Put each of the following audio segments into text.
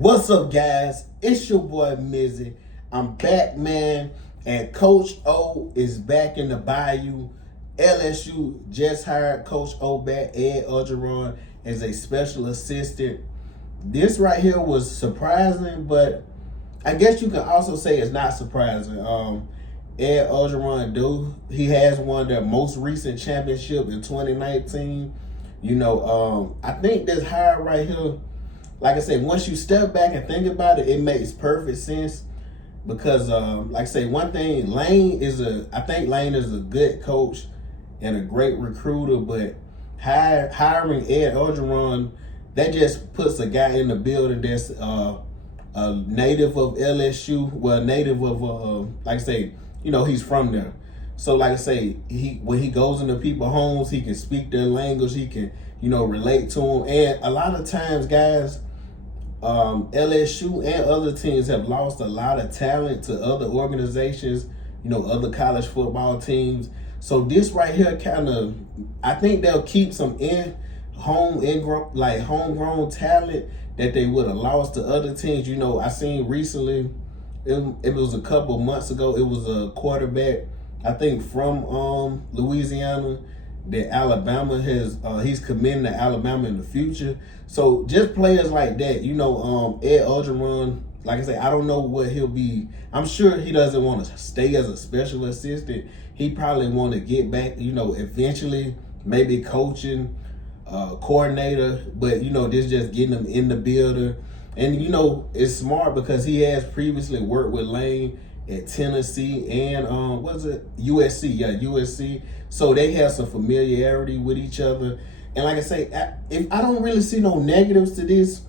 What's up, guys? It's your boy Mizzy. I'm back, man, and Coach O is back in the Bayou. LSU just hired Coach O back, Orgeron, as a special assistant. This right here was surprising, but I guess you can also say it's not surprising. Orgeron he has won their most recent championship in 2019. I think this hire right here, like I said, once you step back and think about it, it makes perfect sense because, like I say, one thing, I think Lane is a good coach and a great recruiter, but hiring Ed Orgeron, that just puts a guy in the building that's a native of LSU, native of, like I say, he's from there. So, like I say, when he goes into people's homes, he can speak their language, he can, relate to them. And a lot of times, guys, LSU and other teams have lost a lot of talent to other organizations, other college football teams. So this right here I think they'll keep some homegrown talent that they would have lost to other teams. I seen recently, it was a couple months ago, it was a quarterback, I think from Louisiana, that Alabama he's committing to Alabama in the future. So just players like that, Ed Orgeron, like I say, I don't know what he'll be. I'm sure he doesn't want to stay as a special assistant. He probably want to get back, eventually, maybe coaching, coordinator, but this just getting him in the building. And it's smart because he has previously worked with Lane at Tennessee and USC. Yeah, USC. So they have some familiarity with each other. And like I say, I don't really see no negatives to this.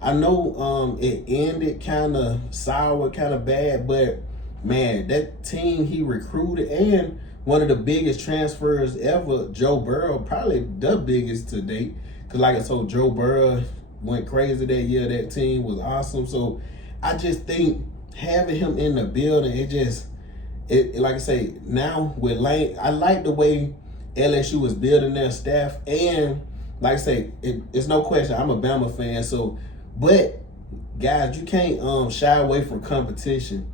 I know it ended kind of sour, kind of bad, but man, that team he recruited and one of the biggest transfers ever, Joe Burrow, probably the biggest to date. Because like I told, Joe Burrow went crazy that year. That team was awesome. So I just think having him in the building, like I say, now with Lane, I like the way LSU is building their staff. And like I say, it's no question, I'm a Bama fan. So, but guys, you can't shy away from competition.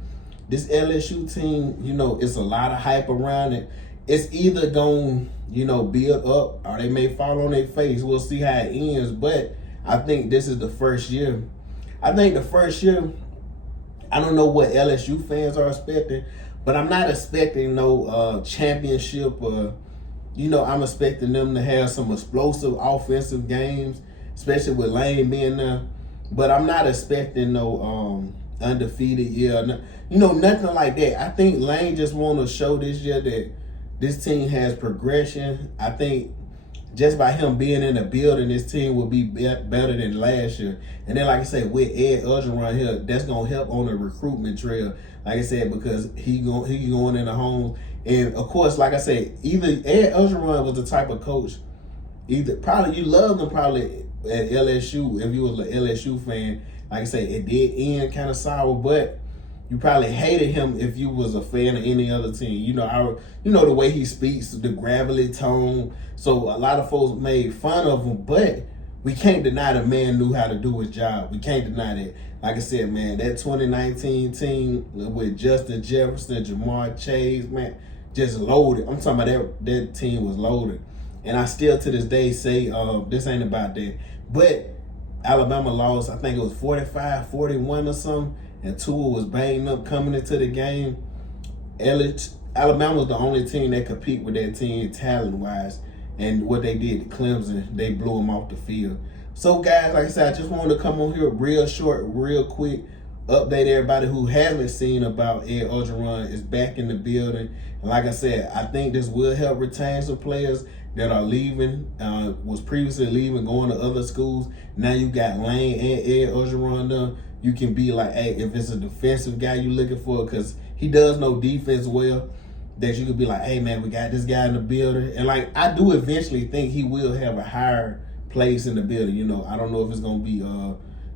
This LSU team, it's a lot of hype around it. It's either going, build up or they may fall on their face. We'll see how it ends. But I think this is the first year. I don't know what LSU fans are expecting, but I'm not expecting no championship. I'm expecting them to have some explosive offensive games, especially with Lane being there. But I'm not expecting no undefeated year. Nothing like that. I think Lane just want to show this year that this team has progression. I think just by him being in the building, this team will be better than last year. And then, like I said, with Ed Orgeron here, that's going to help on the recruitment trail, like I said, because he going in the homes. And, of course, like I said, either Ed Orgeron was the type of coach, probably you loved him probably at LSU if you was an LSU fan. Like I said, it did end kind of sour, but you probably hated him if you was a fan of any other team. The way he speaks, the gravelly tone. So a lot of folks made fun of him, but we can't deny the man knew how to do his job. We can't deny that. Like I said, man, that 2019 team with Justin Jefferson, Jamar Chase, man, just loaded. I'm talking about that team was loaded. And I still to this day say this ain't about that. But Alabama lost, I think it was 45-41 or something, and Tua was banged up coming into the game. Alabama was the only team that compete with that team talent-wise. And what they did to Clemson, they blew them off the field. So, guys, like I said, I just wanted to come on here real short, real quick, update everybody who hasn't seen about Ed Orgeron is back in the building. And like I said, I think this will help retain some players that are leaving, was previously leaving, going to other schools. Now you got Lane and Ed Orgeron there. You can be like, hey, if it's a defensive guy you're looking for, because he does know defense well, that you could be like, hey, man, we got this guy in the building. And, like, I do eventually think he will have a higher place in the building. I don't know if it's going to be,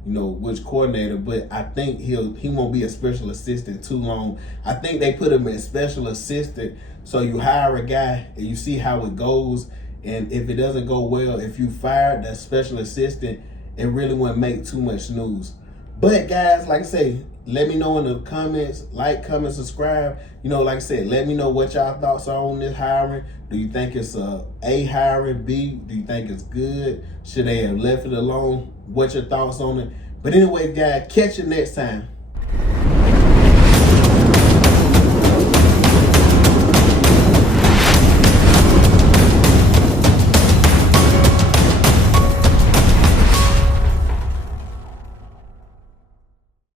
which coordinator, but I think he won't be a special assistant too long. I think they put him as special assistant, so you hire a guy and you see how it goes. And if it doesn't go well, if you fire that special assistant, it really wouldn't make too much news. But guys, like I say, let me know in the comments, like, comment, subscribe. You know, like I said, let me know what y'all thoughts are on this hiring. Do you think it's A hiring? B, do you think it's good? Should they have left it alone? What's your thoughts on it? But anyway, guys, catch you next time.